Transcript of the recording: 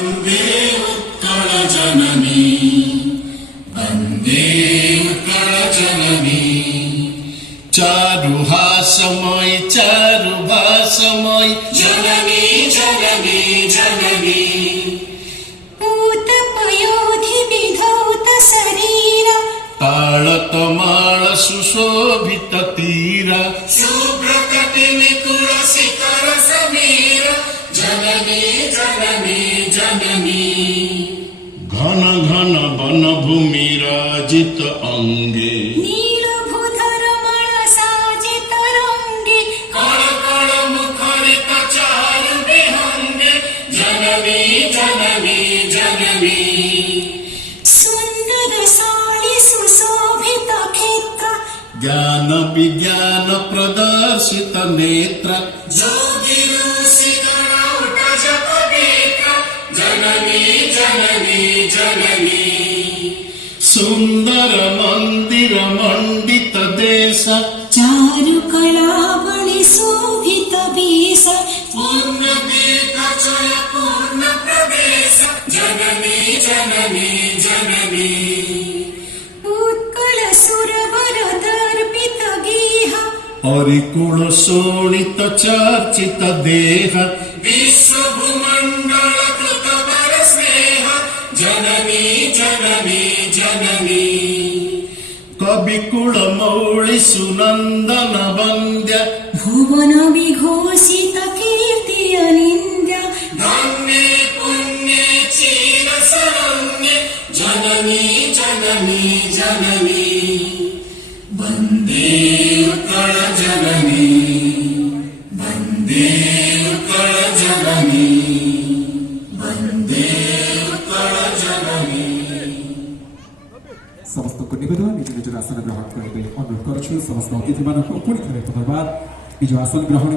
वन्दे उत्कलजननी वन्दे उत्कलजननी चारुहासमयी चारुभासमयी जननी जननी जननी पूतपयोधिविधौत शरीर ताळतमाळ सुशोभित तीर सुप्रकटिनिकुल शिखर समीर जननी जननी जननी घन घन वनभूमि राजित अंगे नीलभूधरमण साजित रंगे कण कण मुखरित चारु विहंगे जननी जननी जननी सुंदर साळि सुशोभित क्षेत्र ज्ञान विज्ञान प्रदर्शित नेत्र जोगी ऋषि गणौट जप नेत्र जननी जननी जननी सुंदर मंदिर मंडित देश चारुकलावळि शोभित वेश पूर्ण दीर्घचय पूर्ण प्रवेश जननी जननी जननी उत्कल सुरवर दर्पित गेह हरिकुल शोणित चर्चित देह विश्व भूमंडल कृत वर स्नेह जननी जननी जननी कविकुल मौळि सुनंदन वन्द्य भुवन विघोषित कीर्ति अनिन्द्य धन्ये पुण्ये चीर शरण्ये जननी जननी जननी वन्दे उत्कल जननी वन्दे उत्कल जननी वन्दे उत्कल जननी समस्तको निवेदन निज निज आसन ग्रहण गरिँदै अनुरोध गर्छु। समस्त अतिथिମାନଙ୍କୁ पुनः पुनर्बार निज आसन ग्रहण